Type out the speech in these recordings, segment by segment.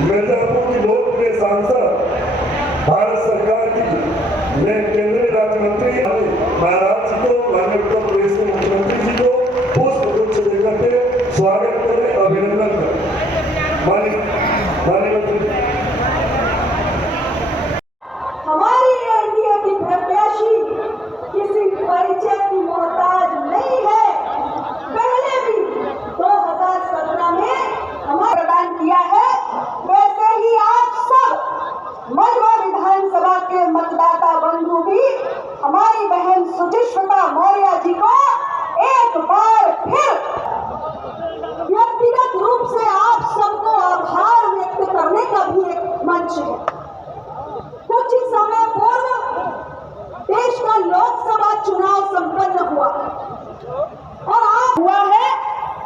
मिर्जापुर की लोकप्रिय सांसद भारत सरकार की केंद्रीय राज्य मंत्री महाराज जी को, माननीय उत्तर प्रदेश के मुख्यमंत्री जी को पुष्प गुच्छ देकर के स्वागत करें, अभिनंदन करें। माननीय मंत्री, हमारी एनडीए की प्रत्याशी किसी परिचय की मोहताज नहीं है। पहले भी 2017 में हमारा प्रदान किया है। वैसे ही आप सब मलवा विधानसभा के मतदाता बंधु भी हमारी बहन सुचिश्विता मौर्य जी को एक बार फिर व्यक्तिगत रूप से आप सबको आभार व्यक्त करने का भी एक मंच है। कुछ ही समय पूर्व देश का लोकसभा चुनाव संपन्न हुआ और आप हुआ है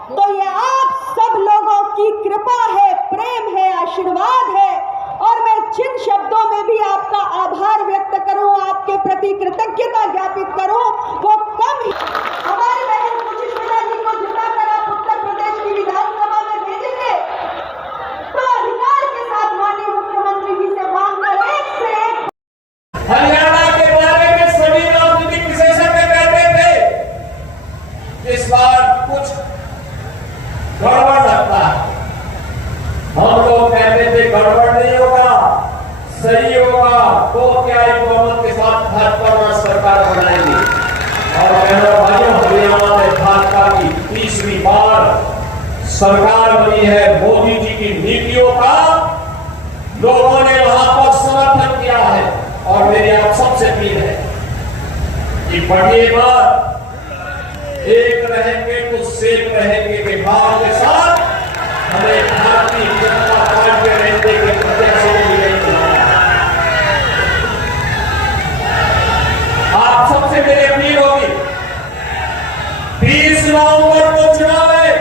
तो ये आप सब लोगों की कृपा है, प्रेम है, आशीर्वाद है। और मैं जिन शब्दों में भी आपका आभार व्यक्त करूं, आपके प्रति कृतज्ञता ज्ञापित करूं, वो कम ही। हमारी बहन सुचिश्विता जी को जिताकर आप उत्तर प्रदेश की विधानसभा में भेजेंगे तो अधिकार के साथ माननीय मुख्यमंत्री जी से मांगकर एक से एक हरियाणा के बारे में सभी राजनीतिक विशेषज्ञ कहते थे इस बार कुछ गड़बड़ लगता है। हम लोग कहते थे गड़बड़ नहीं होगा, सही होगा, तो क्या बहुमत के साथ भाजपा में सरकार बनाएंगे। और भाइयों, हरियाणा में भाजपा की तीसरी बार सरकार बनी है। मोदी जी की नीतियों का लोगों ने वहां पर समर्थन किया है। और मेरी आप सबसे अपील है कि बढ़िएगा, एक रहेंगे तो सेफ रहेंगे के भाव के साथ हमें भारतीय जनता पार्टी के रहते के प्रत्याशी मिलेंगे। आप सबसे मेरी अपील होगी, 30 नवंबर को चुनाव है।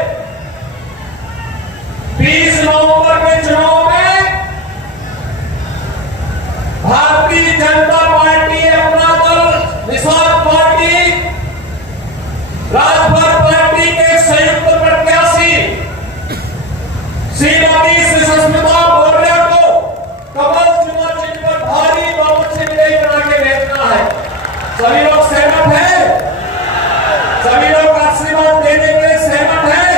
30 नवंबर के चुनाव में भारतीय जनता पार्टी, अपना दल, निषाद पार्टी, राजभर पार्टी के संयुक्त प्रत्याशी श्रीमती सुष्मिता मौर्य को कमल चुनाव चिन्ह पर भारी बहुमत से विजयी बना के भेजना है। सभी लोग सहमत हैं? सभी लोग आशीर्वाद देने के लिए सहमत हैं?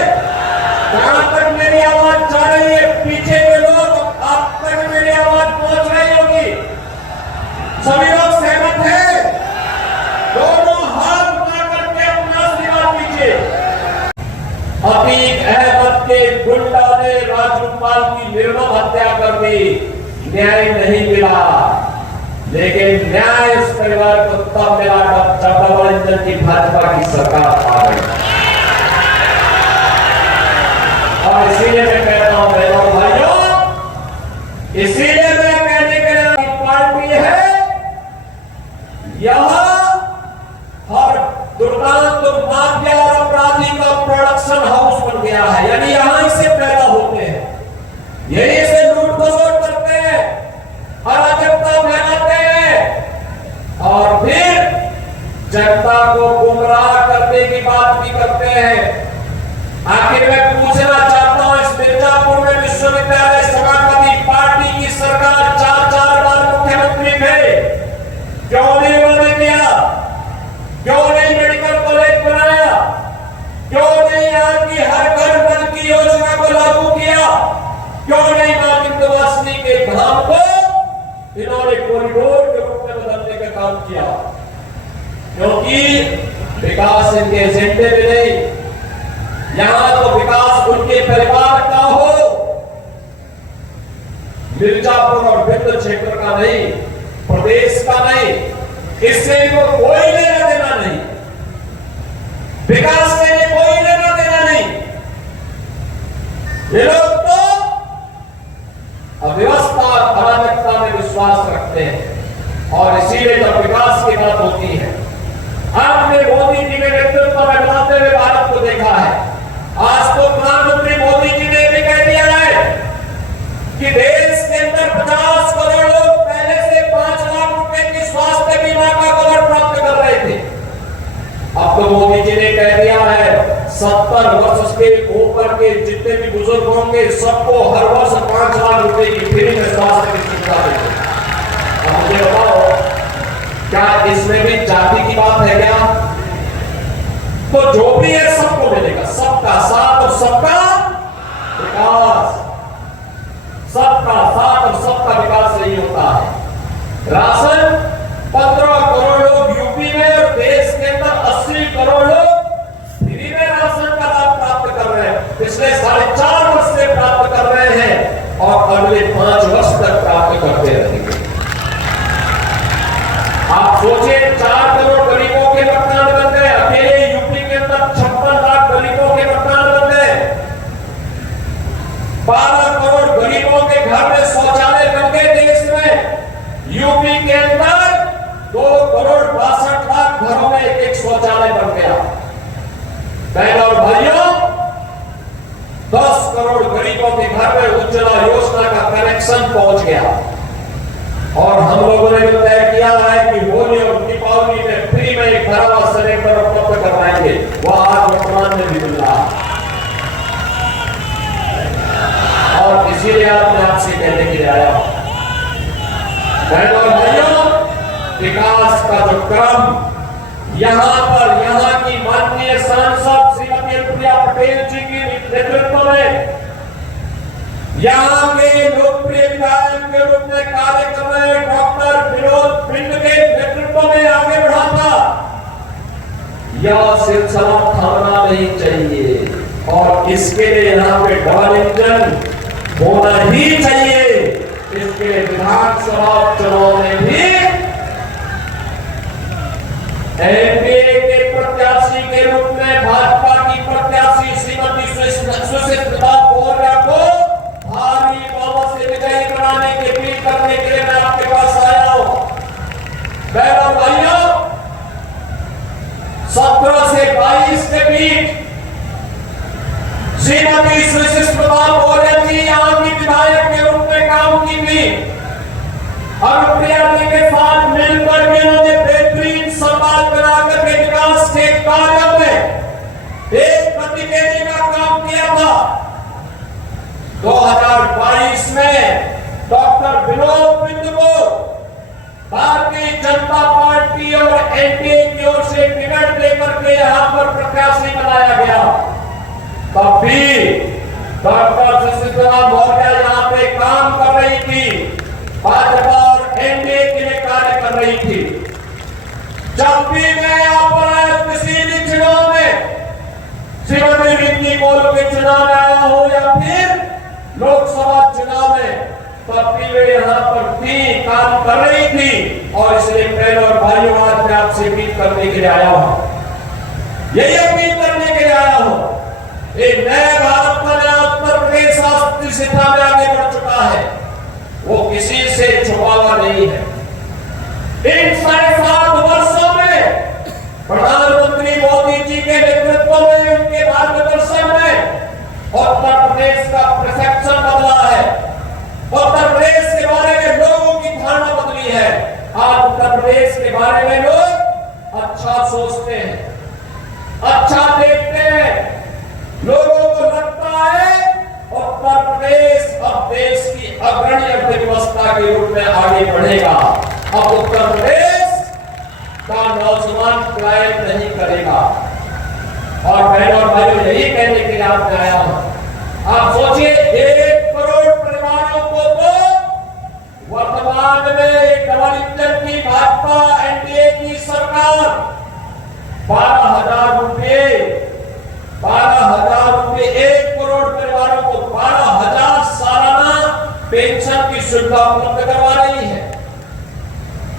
जहां तक मेरी आवाज जा रही है, पीछे के लोग आप तक मेरी आवाज पहुंच रही होगी। सभी लोग सहमत हैं? दोनों हाथ उठा करके अपना आशीर्वाद दीजिए। अतीक अहमद के गुंडा ने राज्यपाल की निर्मम हत्या कर दी, न्याय नहीं मिला। लेकिन न्याय इस परिवार को तब मिला जब डबल इंजन की भाजपा की सरकार आ गई। और इसीलिए मैं कहता हूं बहनों भाइयों, इसीलिए मैं कहने के लिए पार्टी है यहां हर दुर्दांत माफिया और अपराधी का प्रोडक्शन हाउस बन गया है। यानी यहां से पैदा होते हैं, यहीं से लूट खसोट करते हैं, अराजकता फैलाते हैं और फिर जनता को गुमराह करने की बात भी करते हैं। आखिर मैं पूछना चाहता हूं, इस मिर्जापुर में विश्वविद्यालय समाजवादी पार्टी की सरकार 4 बार मुख्यमंत्री थे, क्यों नहीं उन्होंने किया? क्यों नहीं मेडिकल कॉलेज बनाया? क्यों नहीं यहाँ की हर घर नल की योजना को लागू किया? क्यों नहीं मां विंध्यवासिनी के धाम को इन्होंने कॉरिडोर के रूप में बदलने का काम किया? क्योंकि विकास इनके एजेंडे में नहीं। यहां तो विकास उनके परिवार का हो, मिर्जापुर और विंध्य क्षेत्र का नहीं, प्रदेश का नहीं, इससे इनको कोई लेना देना नहीं, विकास से कोई लेना देना नहीं। ये लोग तो अव्यवस्था और अराजकता में विश्वास रखते हैं। और इसीलिए जब विकास की बात होती है, आपने मोदी जी के नेतृत्व में बनाते हुए भारत को देखा है। आज तो प्रधानमंत्री मोदी जी ने भी कह दिया है कि देश के अंदर 50 करोड़ लोग पहले से 5 लाख रुपए की स्वास्थ्य बीमा का कवर प्राप्त कर रहे थे। अब तो मोदी जी ने कह दिया है 70 वर्ष के ऊपर के जितने भी बुजुर्गों के सबको हर वर्ष 5 लाख रुपए की फ्री में स्वास्थ्य की सुविधा देते। अब मुझे बताओ, क्या इसमें भी जाति की बात है क्या? तो जो भी है सबको मिलेगा, सबका साथ और सबका विकास। सबका साथ और सबका विकास नहीं होता है। राशन 15 करोड़ लोग यूपी में और देश के अंदर 80 करोड़ लोग फ्री में राशन का लाभ प्राप्त कर रहे हैं। पिछले 4.5 वर्ष से प्राप्त कर रहे हैं और अगले 5 वर्ष तक प्राप्त करते रहेंगे। आप सोचिए, 4 करोड़ गरीबों के मकान बन गए। अकेले यूपी के अंदर 56 लाख गरीबों के मकान बन गए। 12 करोड़ गरीबों के घर में शौचालय बन गए। देश में यूपी के अंदर 2 करोड़ 62 लाख घरों में एक शौचालय बन गया। बहनों और भाइयों, 10 करोड़ गरीबों के घर में उज्ज्वला योजना का कनेक्शन पहुंच गया। और हम लोगों ने जो तय किया है कि होली और दीपावली में फ्री में एक घरवा सिलेंडर उपलब्ध करवाएंगे, वह आज वर्तमान में भी मिल रहा है। और इसीलिए आज मैं आपसे कहने के लिए आया हूं, बहनों और भाइयों, विकास का जो क्रम यहाँ पर यहाँ की माननीय सांसद श्रीमती अनुप्रिया पटेल जी की नेतृत्व में यहाँ के लोकप्रिय विधायक के रूप में कार्य कर रहे डॉक्टर विनोद बिंद के नेतृत्व में आगे बढ़ा था। यह सिलसिला थामना नहीं चाहिए और इसके लिए यहाँ पे डबल इंजन होना ही चाहिए। इसके विधानसभा चुनाव में भी एनडीए के प्रत्याशी के रूप में भाजपा की प्रत्याशी श्रीमती सुशीला बोरा को भारी बहुमत से विजयी बनाने की अपील करने के लिए मैं आपके पास आया हूं। बहनों भाइयों, 17 से 22 के बीच श्रीमती सुशीला बोरा जी यहाँ की विधायक के रूप में काम की थी। अनुप्रिया जी के साथ मिलकर उन्होंने बेहतरीन समाज बनाकर के विकास के कार्य में एक गति देने का काम किया था। 2022 में डॉक्टर विनोद बिंद को भारतीय जनता पार्टी और एनडीए की ओर से टिकट देकर के यहाँ पर प्रत्याशी बनाया गया। तब भी डॉक्टर सुशीला बोरा यहाँ पे काम कर रही थी, भाजपा और एनडीए के लिए कार्य कर रही थी। जब भी मैं यहाँ पर आया किसी भी चुनाव में, श्रीमती रिंकी कोल के चुनाव में आया हो या फिर लोकसभा चुनाव में, तब भी वे यहाँ पर थी, काम कर रही थी। और इसलिए बहनों और भाइयों, आज मैं आपसे अपील करने के लिए आया हूँ, यही अपील करने के लिए आया हूँ। एक नए भारत का नया उत्तर प्रदेश राष्ट्रीय शिक्षा में आगे बढ़ चुका है, वो किसी से छुपा हुआ नहीं है। इन 7.5 वर्षों में प्रधानमंत्री मोदी जी के नेतृत्व में, उनके मार्गदर्शन में उत्तर प्रदेश का परसेप्शन बदला है। उत्तर प्रदेश के बारे में लोगों की धारणा बदली है। आज उत्तर प्रदेश के बारे में लोग अच्छा सोचते हैं, अच्छा देखते हैं। लोगों को लगता है उत्तर प्रदेश अब देश की अग्रणी अर्थव्यवस्था के रूप में आगे बढ़ेगा। अब उत्तर प्रदेश का नौजवान पलायन नहीं करेगा। और बहनों और भाइयों, यही कहने के लिए आपने आया हूं। आप सोचिए, 1 करोड़ परिवारों को तो वर्तमान में डबल इंजन की भाजपा एनडीए की सरकार 12,000 रुपये 1 करोड़ परिवारों को 12,000 सालाना पेंशन की सुविधा उपलब्ध करवा रही है।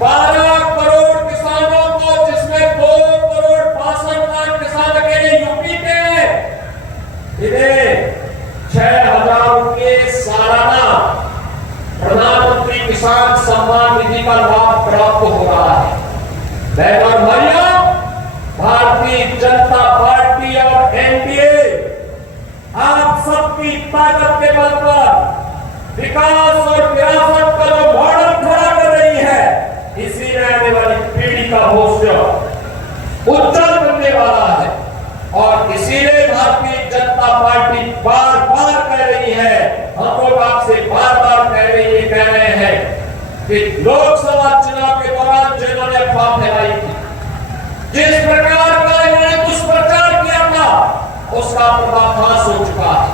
12 करोड़ किसानों को, जिसमें 2 करोड़ 62 लाख किसान अकेले यूपी के हैं, इन्हें 6,000 रुपये सालाना प्रधानमंत्री किसान सम्मान निधि का लाभ प्राप्त हो रहा है। बहनों और भाइयों, भारतीय जनता पार्टी और एनडीए आप सबकी ताकत के बल पर विकास और विरासत का जो मॉडल खड़ा कर रही है, इसी में आने वाली पीढ़ी का भविष्य उज्जवल बनने वाला है। और इसीलिए भारतीय जनता पार्टी बार बार कि लोकसभा चुनाव के दौरान जिन्होंने अफवाह फैलाई थी, जिस प्रकार का इन्होंने दुष्प्रचार किया था, उसका पर्दाफाश हो चुका है।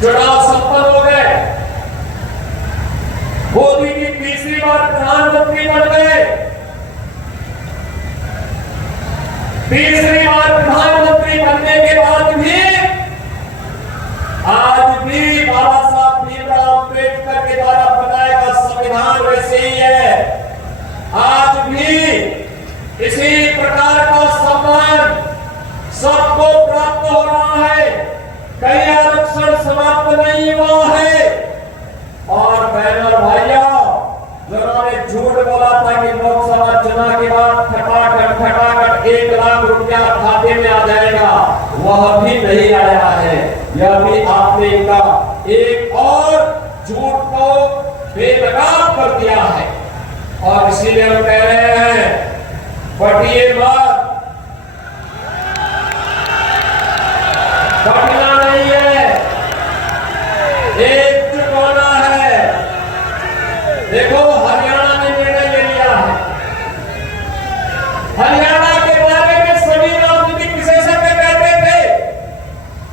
चुनाव संपन्न हो गए, मोदी जी तीसरी बार प्रधानमंत्री बन गए। तीसरी बार प्रधानमंत्री बनने के बाद भी आज भी बाबा साहब भीमराव अम्बेडकर के द्वारा बनाया गया संविधान वैसे ही है। आज भी इसी प्रकार का सम्मान सबको प्राप्त हो रहा है, कहीं आरक्षण समाप्त नहीं हुआ है। और बहनों भाइयों, जिन्होंने झूठ बोला था कि लोकसभा चुनाव के बाद फटाफट 1 लाख रुपया खाते में आ जाएगा, वह भी नहीं आया है। यह भी आपने इनका एक और झूठ को बेनकाब कर दिया है। और इसीलिए हम कह रहे हैं, बटिए मत,